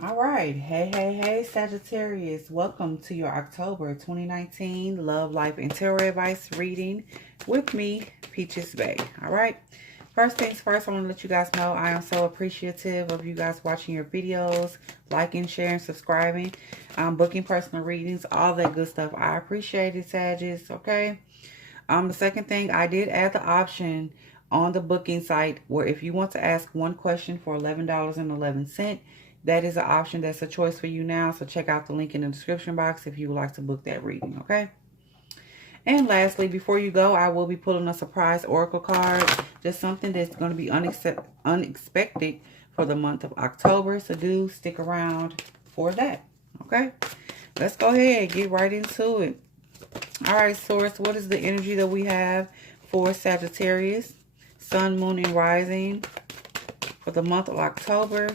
All right. Hey, Sagittarius. Welcome to your October 2019 Love, Life, and Tarot Advice reading with me, Peachez-Bae. All right. First things first, I want to let you guys know I am so appreciative of you guys watching your videos, liking, sharing, subscribing, booking personal readings, all that good stuff. I appreciate it, Sagittarius. Okay. The second thing, I did add the option on the booking site where if you want to ask one question for $11.11, that is an option that's a choice for you now. So check out the link in the description box if you would like to book that reading, okay? And lastly, before you go, I will be pulling a surprise oracle card. Just something that's going to be unexpected for the month of October. So do stick around for that, okay? Let's go ahead, get right into it. All right, Source, what is the energy that we have for Sagittarius, Sun, Moon, and Rising for the month of October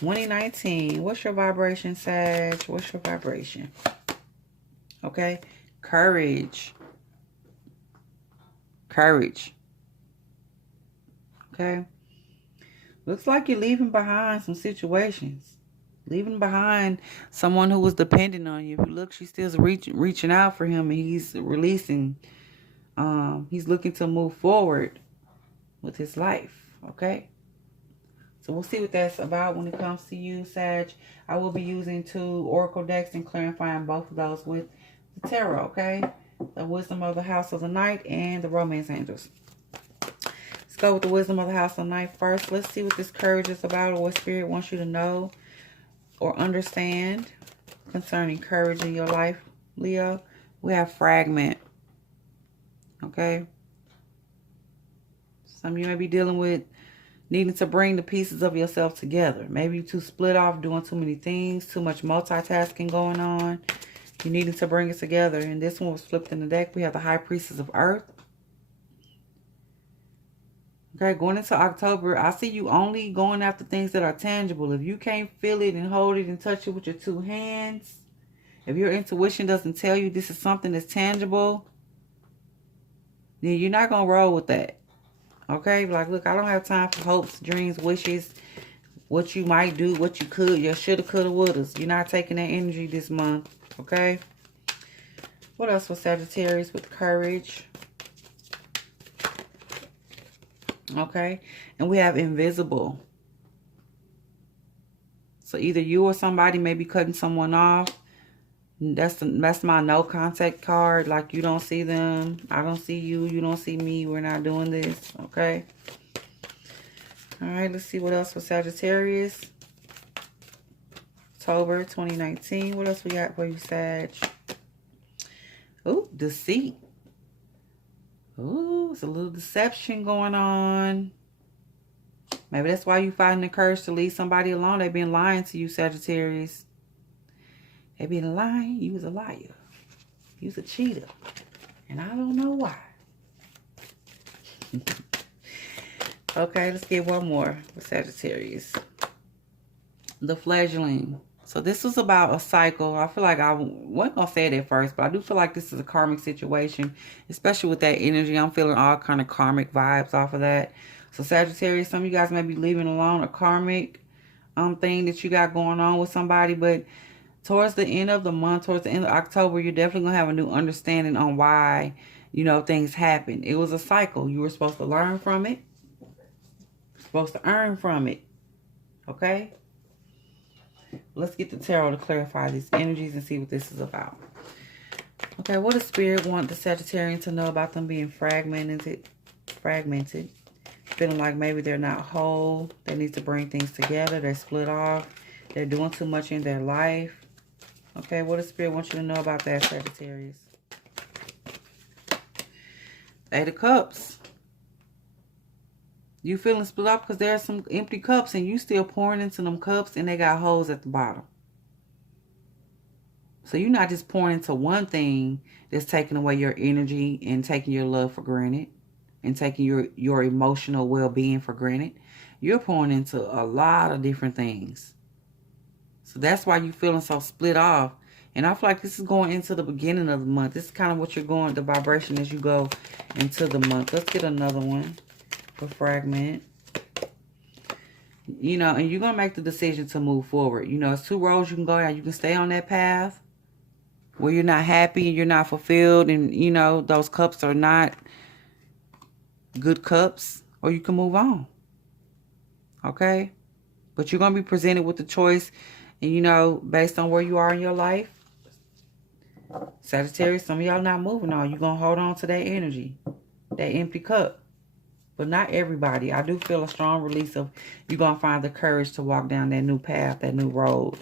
2019? What's your vibration, Sag? What's your vibration? Okay, courage. Courage. Okay. Looks like you're leaving behind some situations. Leaving behind someone who was dependent on you. If you look, she's still reaching out for him, and he's releasing. He's looking to move forward with his life. Okay. So we'll see what that's about when it comes to you, Sag. I will be using 2 oracle decks and clarifying both of those with the tarot. Okay. The Wisdom of the House of the Night and the Romance Angels. Let's go with the Wisdom of the House of the Night first. Let's see what this courage is about, or what Spirit wants you to know or understand concerning courage in your life, Leo. We have fragment. Okay. Some of you may be dealing with needing to bring the pieces of yourself together. Maybe you're too split off, doing too many things, too much multitasking going on. You needing to bring it together. And this one was flipped in the deck. We have the High Priestess of Earth. Okay, going into October, I see you only going after things that are tangible. If you can't feel it and hold it and touch it with your 2 hands, if your intuition doesn't tell you this is something that's tangible, then you're not going to roll with that. Okay, like, look, I don't have time for hopes, dreams, wishes, what you might do, what you could, your shoulda, coulda, wouldas. You're not taking that energy this month, okay? What else for Sagittarius with courage? Okay, and we have invisible. So either you or somebody may be cutting someone off. That's my no contact card. Like, you don't see them, I don't see you, you don't see me. We're not doing this. Okay. All right. Let's see what else for Sagittarius. October 2019. What else we got for you, Sag? Ooh, deceit. Ooh, it's a little deception going on. Maybe that's why you finding the courage to leave somebody alone. They've been lying to you, Sagittarius. They've been lying. You was a liar. You was a cheater. And I don't know why. Okay, let's get one more with Sagittarius. The fledgling. So this was about a cycle. I feel like I wasn't going to say it at first, but I do feel like this is a karmic situation, especially with that energy. I'm feeling all kind of karmic vibes off of that. So Sagittarius, some of you guys may be leaving alone a karmic thing that you got going on with somebody, but towards the end of the month, towards the end of October, you're definitely going to have a new understanding on why, you know, things happen. It was a cycle. You were supposed to learn from it. Supposed to earn from it. Okay? Let's get the tarot to clarify these energies and see what this is about. Okay, what does Spirit want the Sagittarian to know about them being fragmented? Feeling like maybe they're not whole. They need to bring things together. They're split off. They're doing too much in their life. Okay, what does Spirit want you to know about that, Sagittarius? 8 of Cups. You feeling split up because there are some empty cups and you still pouring into them cups and they got holes at the bottom. So you're not just pouring into one thing that's taking away your energy and taking your love for granted and taking your emotional well-being for granted. You're pouring into a lot of different things. So that's why you're feeling so split off. And I feel like this is going into the beginning of the month. This is kind of what you're going, the vibration as you go into the month. Let's get another one for fragment. you know, and you're going to make the decision to move forward. You know, it's two roads you can go down. You can stay on that path where you're not happy and you're not fulfilled, and, you know, those cups are not good cups, or you can move on. Okay? But you're going to be presented with the choice, and, you know, based on where you are in your life, Sagittarius, some of y'all not moving on. You're going to hold on to that energy, that empty cup. But not everybody. I do feel a strong release of you're going to find the courage to walk down that new path, that new road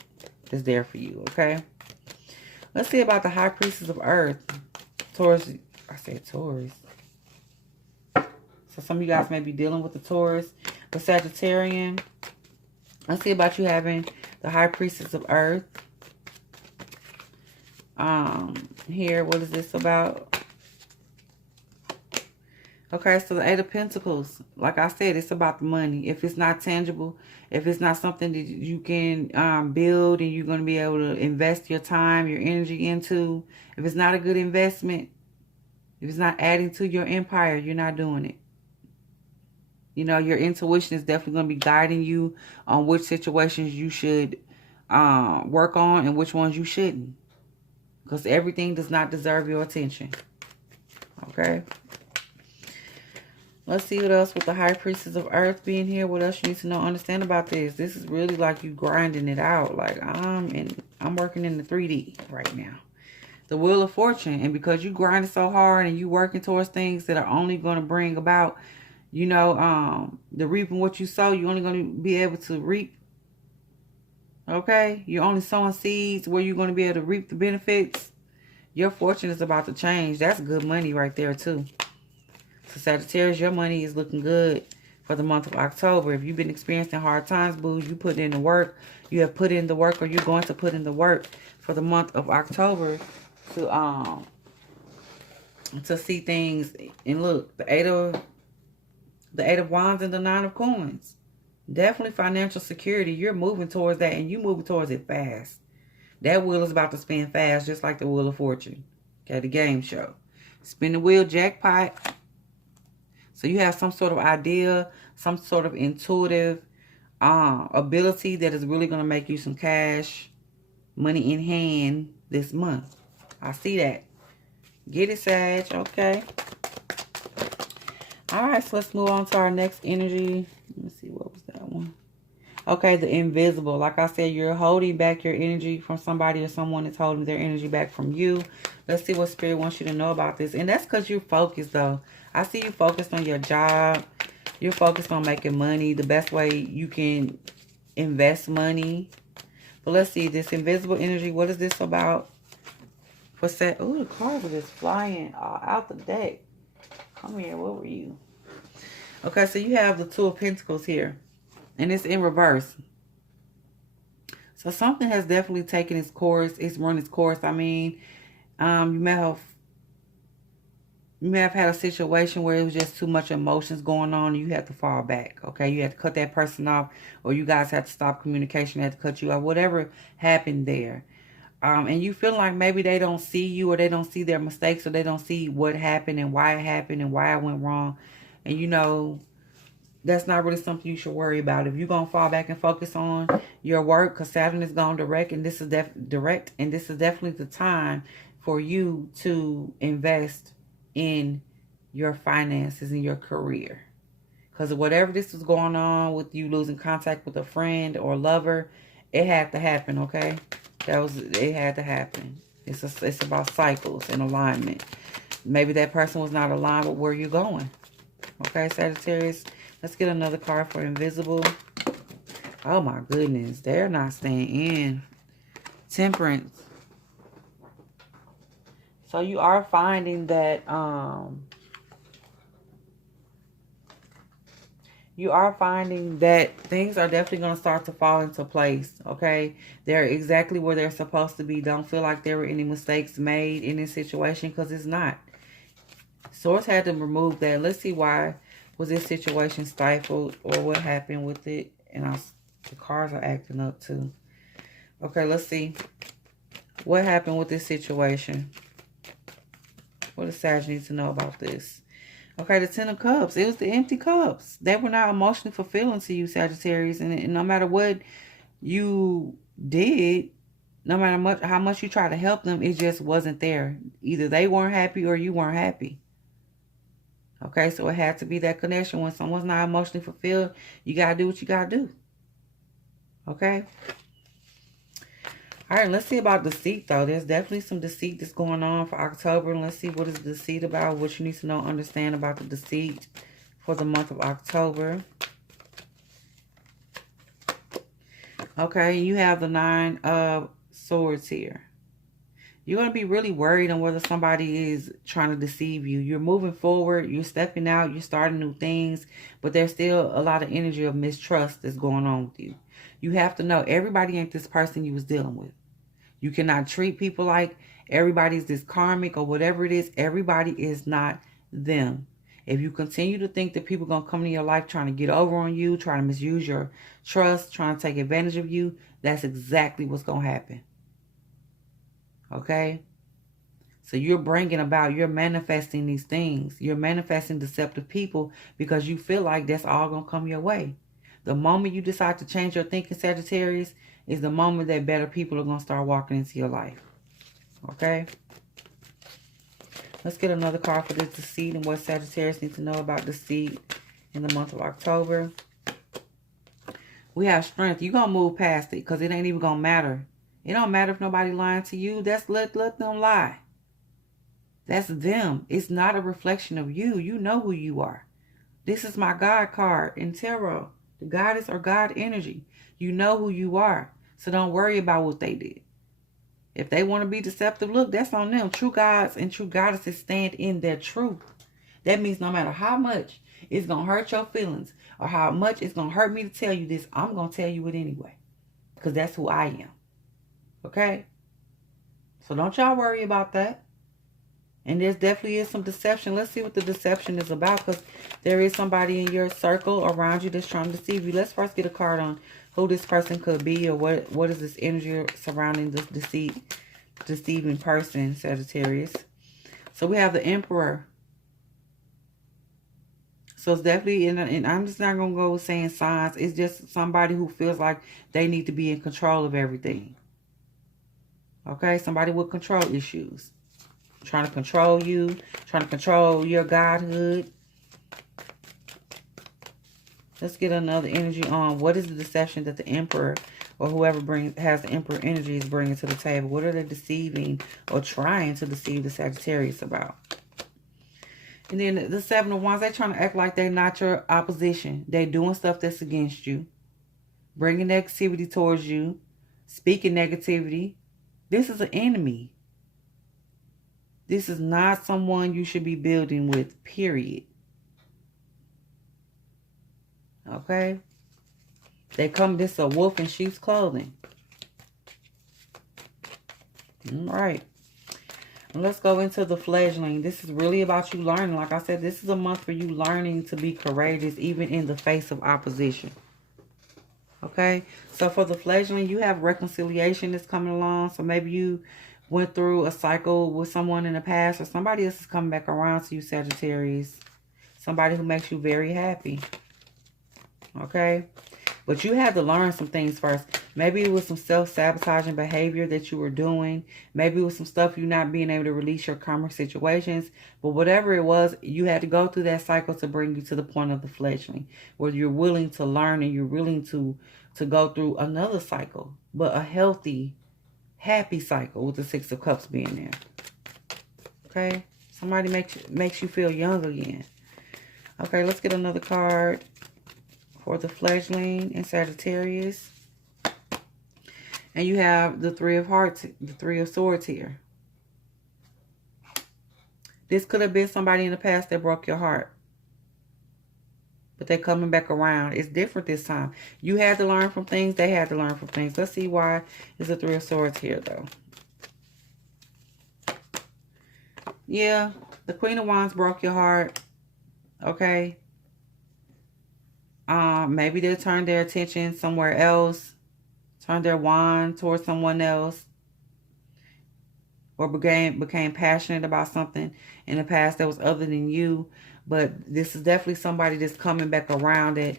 that's there for you, okay? Let's see about the High Priestess of Earth. Taurus. I said Taurus. So some of you guys may be dealing with the Taurus. The Sagittarian. Let's see about you having the High Priestess of Earth. Here, what is this about? Okay, so the Eight of Pentacles, like I said, it's about the money. If it's not tangible, if it's not something that you can build and you're going to be able to invest your time, your energy into, if it's not a good investment, if it's not adding to your empire, you're not doing it. You know, your intuition is definitely going to be guiding you on which situations you should work on and which ones you shouldn't. Because everything does not deserve your attention. Okay? Let's see what else with the High Priestess of Earth being here. What else you need to know, understand about this. This is really like you grinding it out. Like I'm working in the 3D right now. The Wheel of Fortune. And because you grinding so hard and you working towards things that are only going to bring about, you know, the reaping what you sow, you're only going to be able to reap. Okay? You're only sowing seeds where you're going to be able to reap the benefits. Your fortune is about to change. That's good money right there too. So Sagittarius, your money is looking good for the month of October. If you've been experiencing hard times, boo, you put in the work. You have put in the work, or you're going to put in the work for the month of October to see things. And look, the Eight of Wands and the Nine of Coins. Definitely financial security. You're moving towards that, and you're moving towards it fast. That wheel is about to spin fast, just like the Wheel of Fortune. Okay, the game show. Spin the wheel, jackpot. So you have some sort of idea, some sort of intuitive ability that is really going to make you some cash, money in hand this month. I see that. Get it, Sag. Okay. All right, so let's move on to our next energy. Let me see, what was that one? Okay, the invisible. Like I said, you're holding back your energy from somebody, or someone is holding their energy back from you. Let's see what Spirit wants you to know about this. And that's because you're focused, though. I see you focused on your job. You're focused on making money. The best way you can invest money. But let's see, this invisible energy, what is this about? Oh, the cards are just flying out the deck. Come here, what were you? Okay, so you have the Two of Pentacles here. And it's in reverse. So something has definitely taken its course. It's run its course. I mean, you may have had a situation where it was just too much emotions going on. And you had to fall back. Okay, you had to cut that person off, or you guys had to stop communication. Had to cut you off. Whatever happened there. And you feel like maybe they don't see you, or they don't see their mistakes, or they don't see what happened and why it happened and why it went wrong. And you know, that's not really something you should worry about. If you're going to fall back and focus on your work, because Saturn is going direct, and this is definitely the time for you to invest in your finances and your career. Because whatever this was going on with you losing contact with a friend or lover, it had to happen, okay? It had to happen. It's about cycles and alignment. Maybe that person was not aligned with where you're going. Okay, Sagittarius. Let's get another card for invisible. Oh my goodness, they're not staying in. Temperance. So you are finding that things are definitely going to start to fall into place, okay? They're exactly where they're supposed to be. Don't feel like there were any mistakes made in this situation, because it's not. Source had to remove that. Let's see why was this situation stifled, or what happened with it. And the cards are acting up too. Okay, let's see. What happened with this situation? What does Sag need to know about this? Okay, the Ten of Cups. It was the empty cups. They were not emotionally fulfilling to you, Sagittarius. And no matter what you did, no matter how much you try to help them, it just wasn't there. Either they weren't happy or you weren't happy. Okay, so it had to be that connection. When someone's not emotionally fulfilled, you got to do what you got to do. Okay? All right, let's see about deceit, though. There's definitely some deceit that's going on for October. And let's see what is deceit about, what you need to know, understand about the deceit for the month of October. Okay, you have the Nine of Swords here. You're going to be really worried on whether somebody is trying to deceive you. You're moving forward. You're stepping out. You're starting new things. But there's still a lot of energy of mistrust that's going on with you. You have to know everybody ain't this person you was dealing with. You cannot treat people like everybody's this karmic or whatever it is. Everybody is not them. If you continue to think that people are going to come into your life trying to get over on you, trying to misuse your trust, trying to take advantage of you, that's exactly what's going to happen. Okay? So you're you're manifesting these things. You're manifesting deceptive people because you feel like that's all going to come your way. The moment you decide to change your thinking, Sagittarius, is the moment that better people are going to start walking into your life. Okay? Let's get another card for this deceit and what Sagittarius needs to know about deceit in the month of October. We have strength. You're going to move past it because it ain't even going to matter. It don't matter if nobody lying to you. That's let them lie. That's them. It's not a reflection of you. You know who you are. This is my God card in tarot. The goddess or God energy. You know who you are. So don't worry about what they did. If they want to be deceptive, look, that's on them. True gods and true goddesses stand in their truth. That means no matter how much it's going to hurt your feelings or how much it's going to hurt me to tell you this, I'm going to tell you it anyway. Because that's who I am. Okay? So don't y'all worry about that. And there definitely is some deception. Let's see what the deception is about, because there is somebody in your circle around you that's trying to deceive you. Let's first get a card on who this person could be, or what is this energy surrounding this deceiving person, Sagittarius. So we have the Emperor. So it's definitely, and I'm just not going to go saying signs. It's just somebody who feels like they need to be in control of everything. Okay, somebody with control issues. Trying to control you. Trying to control your godhood. Let's get another energy on. What is the deception that the Emperor or whoever has the Emperor energy is bringing to the table? What are they deceiving or trying to deceive the Sagittarius about? And then the Seven of Wands, they're trying to act like they're not your opposition. They're doing stuff that's against you. Bringing negativity towards you. Speaking negativity. This is an enemy. This is not someone you should be building with, period. Okay? This is a wolf in sheep's clothing. All right. And let's go into the fledgling. This is really about you learning. Like I said, this is a month for you learning to be courageous, even in the face of opposition. Okay? So for the fledgling, you have reconciliation that's coming along. So maybe you went through a cycle with someone in the past, or somebody else is coming back around to you, Sagittarius. Somebody who makes you very happy. Okay? But you had to learn some things first. Maybe it was some self-sabotaging behavior that you were doing. Maybe it was some stuff you not being able to release your karmic situations. But whatever it was, you had to go through that cycle to bring you to the point of the fledgling, where you're willing to learn and you're willing to go through another cycle. But a healthy, happy cycle with the Six of Cups being there. Okay? Somebody makes you feel young again. Okay, let's get another card for the fledgling and Sagittarius. And you have the Three of Hearts, the Three of Swords here. This could have been somebody in the past that broke your heart. But they're coming back around. It's different this time. You had to learn from things. They had to learn from things. Let's see why there's a Three of Swords here, though. Yeah, the Queen of Wands broke your heart. Okay. Maybe they turned their attention somewhere else. Turned their wand towards someone else. Or became passionate about something in the past that was other than you. But this is definitely somebody that's coming back around it.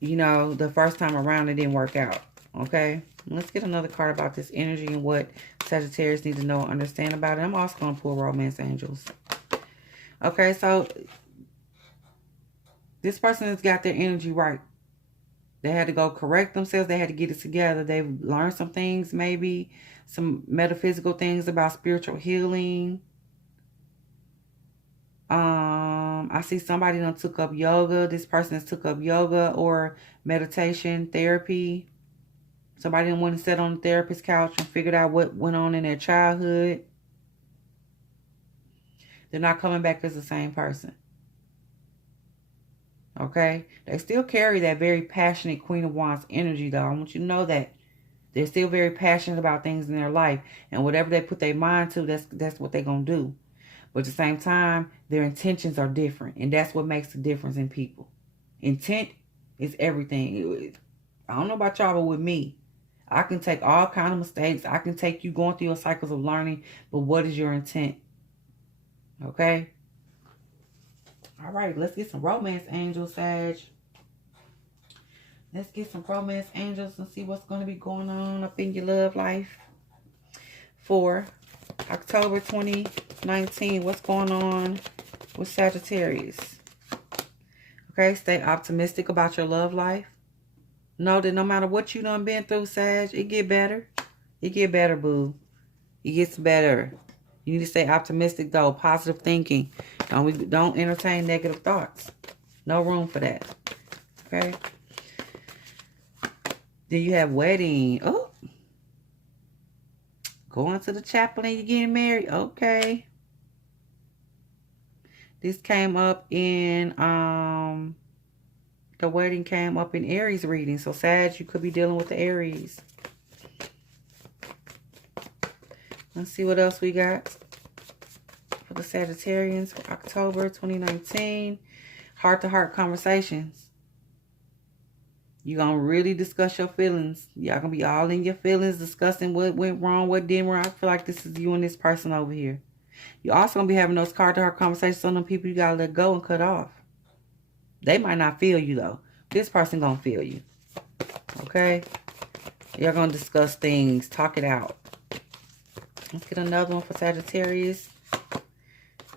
You know, the first time around it didn't work out. Okay? Let's get another card about this energy and what Sagittarius need to know and understand about it. I'm also going to pull romance angels. Okay, so this person has got their energy right. They had to go correct themselves. They had to get it together. They've learned some things, maybe some metaphysical things about spiritual healing. I see somebody done took up yoga. This person has took up yoga or meditation therapy. Somebody done went and sat on the therapist's couch and figured out what went on in their childhood. They're not coming back as the same person. Okay? They still carry that very passionate Queen of Wands energy, though. I want you to know that. They're still very passionate about things in their life. And whatever they put their mind to, that's what they're going to do. But at the same time, their intentions are different. And that's what makes the difference in people. Intent is everything. I don't know about y'all, but with me, I can take all kind of mistakes. I can take you going through your cycles of learning. But what is your intent? Okay? All right, let's get some romance angels, Sag. Let's get some romance angels and see what's going to be going on up in your love life for October 2019. What's going on with Sagittarius? Okay, stay optimistic about your love life. Know that no matter what you done been through, Sag, it get better. It get better, boo. It gets better. You need to stay optimistic, though. Positive thinking. Don't entertain negative thoughts. No room for that. Okay? Then you have wedding. Oh. Going to the chapel and you're getting married. Okay. This came up in, the wedding came up in Aries reading. So, Sag, you could be dealing with the Aries. Let's see what else we got for the Sagittarians for October 2019. Heart-to-heart conversations. You're going to really discuss your feelings. Y'all going to be all in your feelings, discussing what went wrong, what didn't wrong. I feel like this is you and this person over here. You're also going to be having those heart-to-heart conversations on them people you got to let go and cut off. They might not feel you, though. This person going to feel you. Okay? You're going to discuss things. Talk it out. Let's get another one for Sagittarius.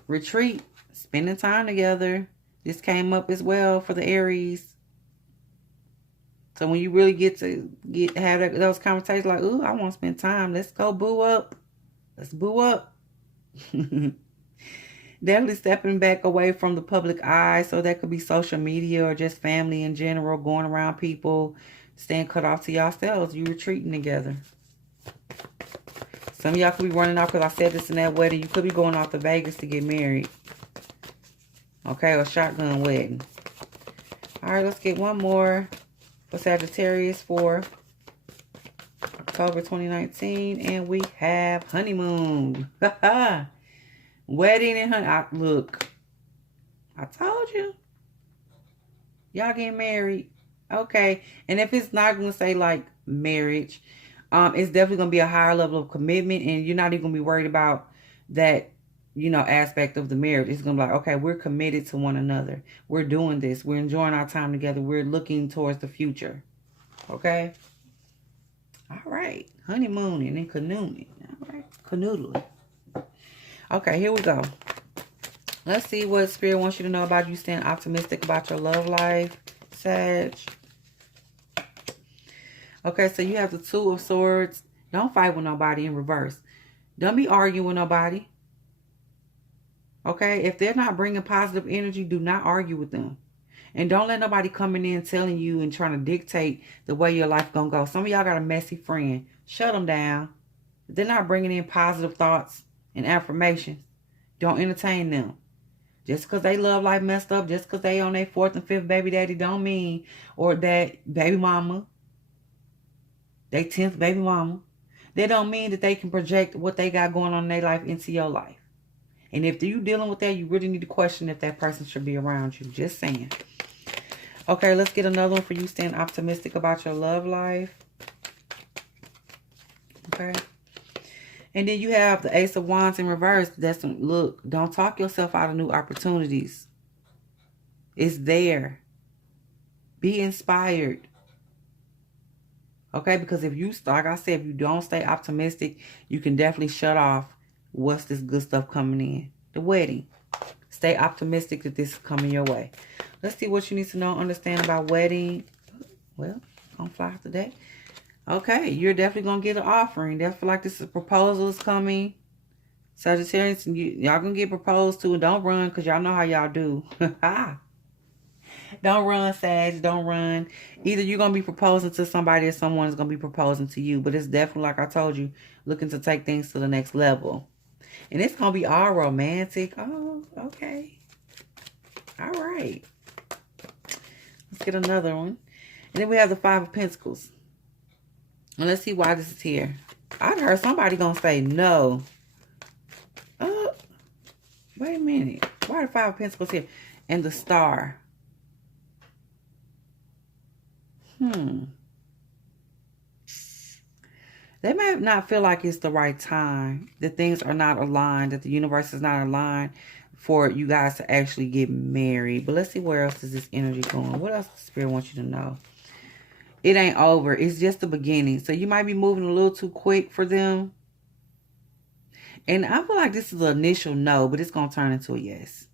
Retreat. Spending time together. This came up as well for the Aries. So when you really get to have those conversations like, ooh, I want to spend time. Let's go boo up. Let's boo up. Definitely stepping back away from the public eye. So that could be social media or just family in general. Going around people. Staying cut off to yourselves. You retreating together. Some of y'all could be running off, because I said this in that wedding. You could be going off to Vegas to get married. Okay, or shotgun wedding. All right, let's get one more for Sagittarius for October 2019. And we have honeymoon. Wedding and honey. Look, I told you. Y'all getting married. Okay, and if it's not going to say like marriage, it's definitely going to be a higher level of commitment, and you're not even going to be worried about that, you know, aspect of the marriage. It's going to be like, okay, we're committed to one another. We're doing this. We're enjoying our time together. We're looking towards the future. Okay? All right. Honeymooning and canoodling. All right. Canoodling. Okay, here we go. Let's see what Spirit wants you to know about you staying optimistic about your love life, Sag. Okay, so you have the Two of Swords. Don't fight with nobody in reverse. Don't be arguing with nobody. Okay, if they're not bringing positive energy, do not argue with them. And don't let nobody coming in telling you and trying to dictate the way your life gonna go. Some of y'all got a messy friend. Shut them down. If they're not bringing in positive thoughts and affirmations, don't entertain them. Just because they love life messed up, just because they on their 4th and 5th baby daddy don't mean, or that baby mama, they 10th baby mama, they don't mean that they can project what they got going on in their life into your life. And if you dealing with that, you really need to question if that person should be around you. Just saying. Okay, let's get another one for you staying optimistic about your love life. Okay. And then you have the Ace of Wands in reverse. That's look, don't talk yourself out of new opportunities. It's there. Be inspired. Okay, because if you, like I said, if you don't stay optimistic, you can definitely shut off what's this good stuff coming in. The wedding. Stay optimistic that this is coming your way. Let's see what you need to know, understand about wedding. Well, gonna fly out today. Okay, you're definitely gonna get an offering. Definitely feel like this is proposals coming. Sagittarius, y'all gonna get proposed to, and don't run, because y'all know how y'all do. Don't run, Sag. Don't run. Either you're going to be proposing to somebody or someone is going to be proposing to you. But it's definitely, like I told you, looking to take things to the next level. And it's going to be all romantic. Oh, okay. All right. Let's get another one. And then we have the Five of Pentacles. And let's see why this is here. I heard somebody going to say no. Wait a minute. Why are the Five of Pentacles here? And the Star. They may not feel like it's the right time, that things are not aligned, that the universe is not aligned for you guys to actually get married. But let's see where else is this energy going. What else does Spirit wants you to know? It ain't over. It's just the beginning. So you might be moving a little too quick for them. And I feel like this is an initial no, but it's going to turn into a yes.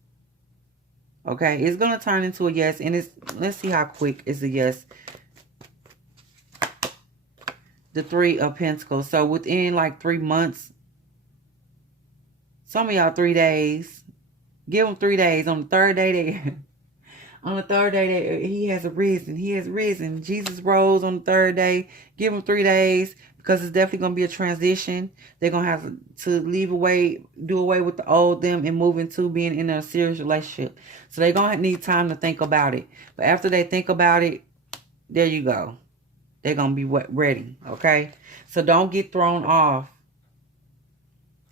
Okay? It's going to turn into a yes. And it's, let's see how quick is a yes. The Three of Pentacles. So within like 3 months, some of y'all 3 days, give them 3 days. On the third day, on the third day, he has arisen. He has risen. Jesus rose on the third day. Give them 3 days, because it's definitely going to be a transition. They're going to have to do away with the old them and move into being in a serious relationship. So they're going to need time to think about it. But after they think about it, there you go. They're going to be ready, okay? So don't get thrown off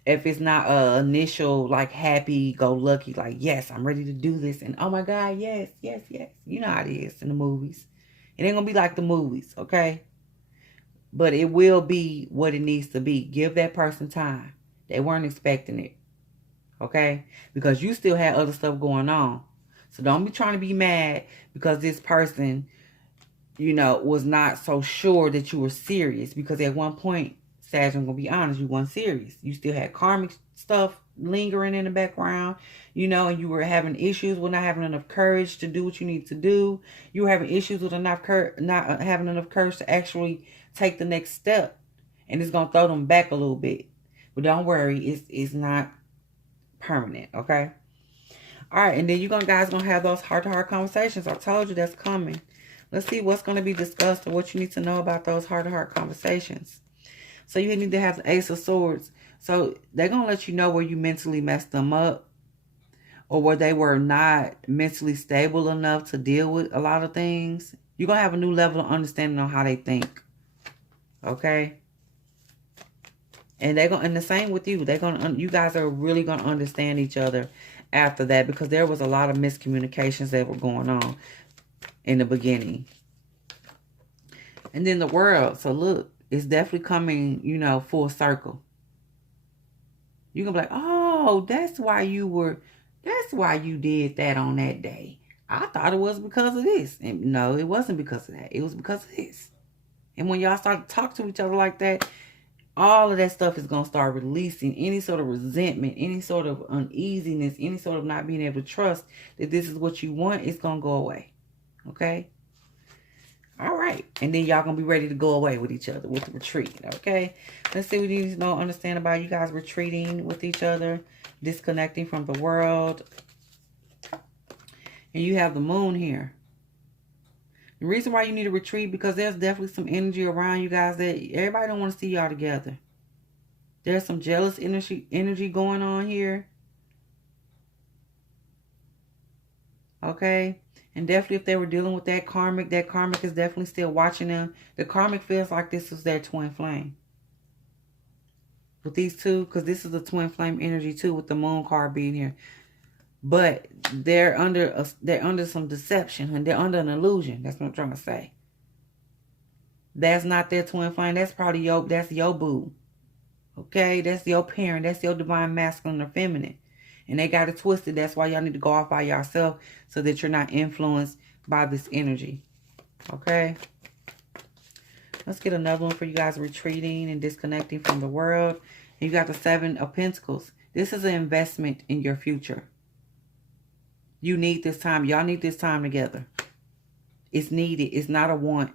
if it's not a initial, like, happy-go-lucky, like, yes, I'm ready to do this. And, oh, my God, yes, yes, yes. You know how it is in the movies. It ain't going to be like the movies, okay? But it will be what it needs to be. Give that person time. They weren't expecting it, okay? Because you still had other stuff going on. So don't be trying to be mad because this person, you know, was not so sure that you were serious. Because at one point, Sag, I'm going to be honest, you weren't serious. You still had karmic stuff lingering in the background, you know, and you were having issues with not having enough courage to do what you need to do. You were having issues with not having enough courage to actually take the next step. And it's going to throw them back a little bit. But don't worry, it's not permanent, okay? All right, and then you guys going to have those heart-to-heart conversations. I told you that's coming. Let's see what's going to be discussed or what you need to know about those heart-to-heart conversations. So you need to have the Ace of Swords. So they're going to let you know where you mentally messed them up, or where they were not mentally stable enough to deal with a lot of things. You're going to have a new level of understanding on how they think. Okay? And and the same with you. You guys are really going to understand each other after that, because there was a lot of miscommunications that were going on in the beginning. And then the World. So look, it's definitely coming, you know, full circle. You're going to be like, oh, that's why you did that on that day. I thought it was because of this. And no, it wasn't because of that. It was because of this. And when y'all start to talk to each other like that, all of that stuff is going to start releasing any sort of resentment, any sort of uneasiness, any sort of not being able to trust that this is what you want. It's going to go away. Okay? All right. And then y'all going to be ready to go away with each other with the retreat. Okay? Let's see what you need to know, understand about you guys retreating with each other, disconnecting from the world. And you have the Moon here. The reason why you need to retreat, because there's definitely some energy around you guys that everybody don't want to see y'all together. There's some jealous energy going on here. Okay? And definitely if they were dealing with that karmic is definitely still watching them. The karmic feels like this is their twin flame. With these two, because this is the twin flame energy too, with the Moon card being here. But they're under some deception, and they're under an illusion. That's what I'm trying to say. That's not their twin flame. That's probably your boo. Okay, that's your parent. That's your divine masculine or feminine. And they got it twisted. That's why y'all need to go off by yourself so that you're not influenced by this energy. Okay. Let's get another one for you guys retreating and disconnecting from the world. And you got the Seven of Pentacles. This is an investment in your future. You need this time. Y'all need this time together. It's needed. It's not a want.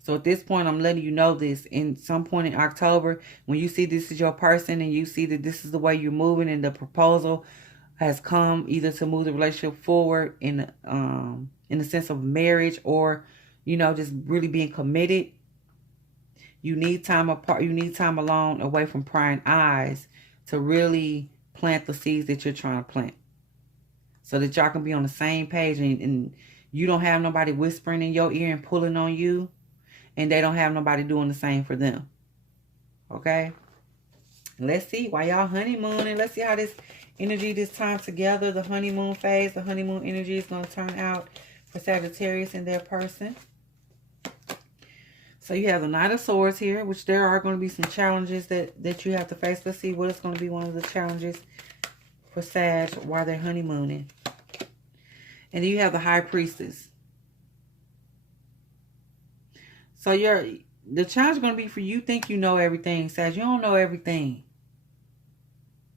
So at this point, I'm letting you know this. In some point in October, when you see this is your person and you see that this is the way you're moving and the proposal has come either to move the relationship forward in the sense of marriage or, you know, just really being committed. You need time apart. You need time alone, away from prying eyes, to really plant the seeds that you're trying to plant, so that y'all can be on the same page and you don't have nobody whispering in your ear and pulling on you, and they don't have nobody doing the same for them. Okay? Let's see why y'all honeymooning. Let's see how this energy, this time together, the honeymoon phase, the honeymoon energy is going to turn out for Sagittarius and their person. So you have the Knight of Swords here, which there are going to be some challenges that you have to face. Let's see what is going to be one of the challenges for Sag while they're honeymooning. And then you have the High Priestess. So the challenge is going to be for you think you know everything, Sag. You don't know everything.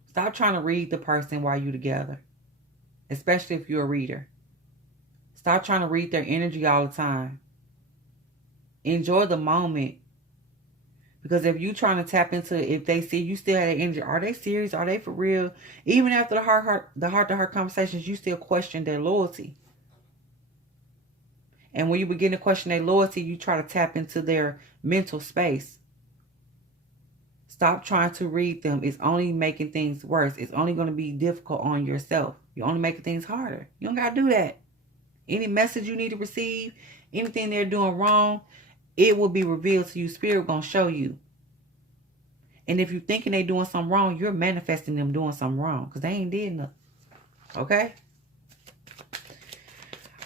Stop trying to read the person while you're together, especially if you're a reader. Stop trying to read their energy all the time. Enjoy the moment. Because if you're trying to tap into, if they see you still have that energy, are they serious? Are they for real? Even after the heart-to-heart conversations, you still question their loyalty. And when you begin to question their loyalty, you try to tap into their mental space. Stop trying to read them. It's only making things worse. It's only going to be difficult on yourself. You're only making things harder. You don't got to do that. Any message you need to receive, anything they're doing wrong, it will be revealed to you. Spirit going to show you. And if you're thinking they're doing something wrong, you're manifesting them doing something wrong. Because they ain't did nothing. Okay?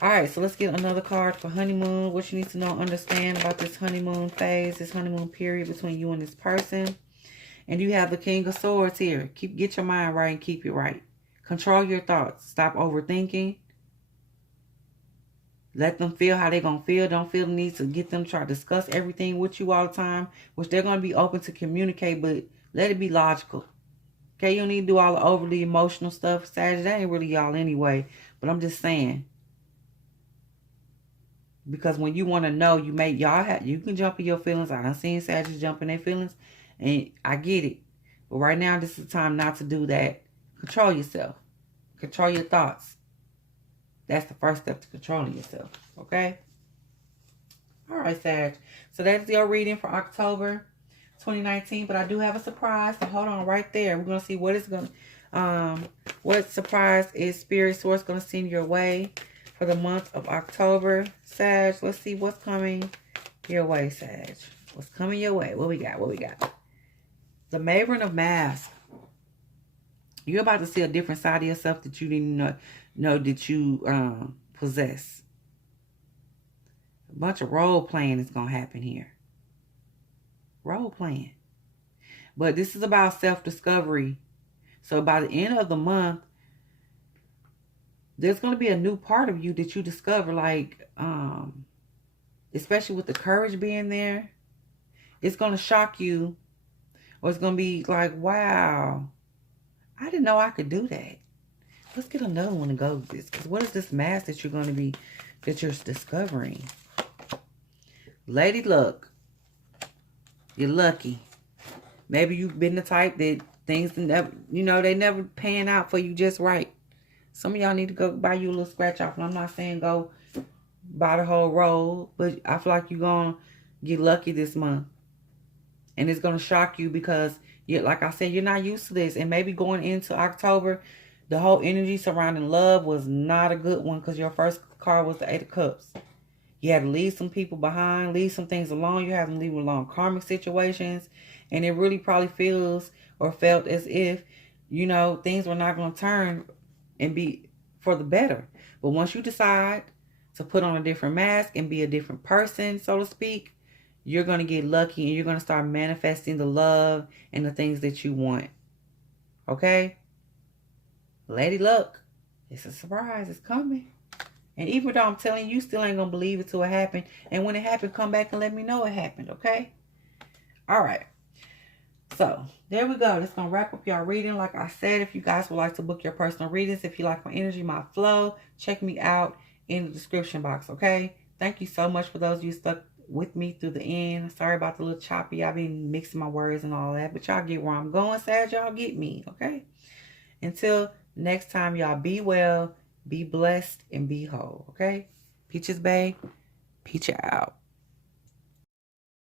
Alright, so let's get another card for honeymoon. What you need to know, understand about this honeymoon phase, this honeymoon period between you and this person. And you have the King of Swords here. Get your mind right and keep it right. Control your thoughts. Stop overthinking. Let them feel how they're going to feel. Don't feel the need to get them to try to discuss everything with you all the time, which they're going to be open to communicate, but let it be logical. Okay, you don't need to do all the overly emotional stuff. Sag, that ain't really y'all anyway, but I'm just saying. Because when you want to know, you can jump in your feelings. I done seen Sagittarius jump in their feelings, and I get it. But right now, this is the time not to do that. Control yourself. Control your thoughts. That's the first step to controlling yourself. Okay? Alright, Sag. So that's your reading for October 2019. But I do have a surprise. So hold on right there. We're going to see what is going to... what surprise is Spirit Source going to send your way for the month of October, Sag. Let's see what's coming your way, Sag. What's coming your way? What we got? What we got? The Maven of Masks. You're about to see a different side of yourself that you didn't know that you possess. A bunch of role playing is going to happen here. Role playing. But this is about self-discovery. So by the end of the month, there's going to be a new part of you that you discover, like, especially with the courage being there. It's going to shock you, or it's going to be like, wow, I didn't know I could do that. Let's get another one to go with this. Because what is this mask that you're going to be, that you're discovering? Lady Luck. You're lucky. Maybe you've been the type that things never, they never pan out for you just right. Some of y'all need to go buy you a little scratch off. And I'm not saying go buy the whole roll. But I feel like you're going to get lucky this month. And it's going to shock you because, like I said, you're not used to this. And maybe going into October, the whole energy surrounding love was not a good one because your first card was the Eight of Cups. You had to leave some people behind, leave some things alone. You have to leave alone karmic situations. And it really probably feels or felt as if, things were not going to turn and be for the better. But once you decide to put on a different mask and be a different person, so to speak, you're going to get lucky and you're going to start manifesting the love and the things that you want. Okay? Lady Luck, it's a surprise. It's coming. And even though I'm telling you, still ain't going to believe it till it happened. And when it happened, come back and let me know it happened. Okay? All right. So, there we go. That's going to wrap up your reading. Like I said, if you guys would like to book your personal readings, if you like my energy, my flow, check me out in the description box, okay? Thank you so much for those of you stuck with me through the end. Sorry about the little choppy. I've been mixing my words and all that, but y'all get where I'm going, Sag. Y'all get me, okay? Until next time, y'all be well, be blessed, and be whole, okay? Peachez-Bae, peach out.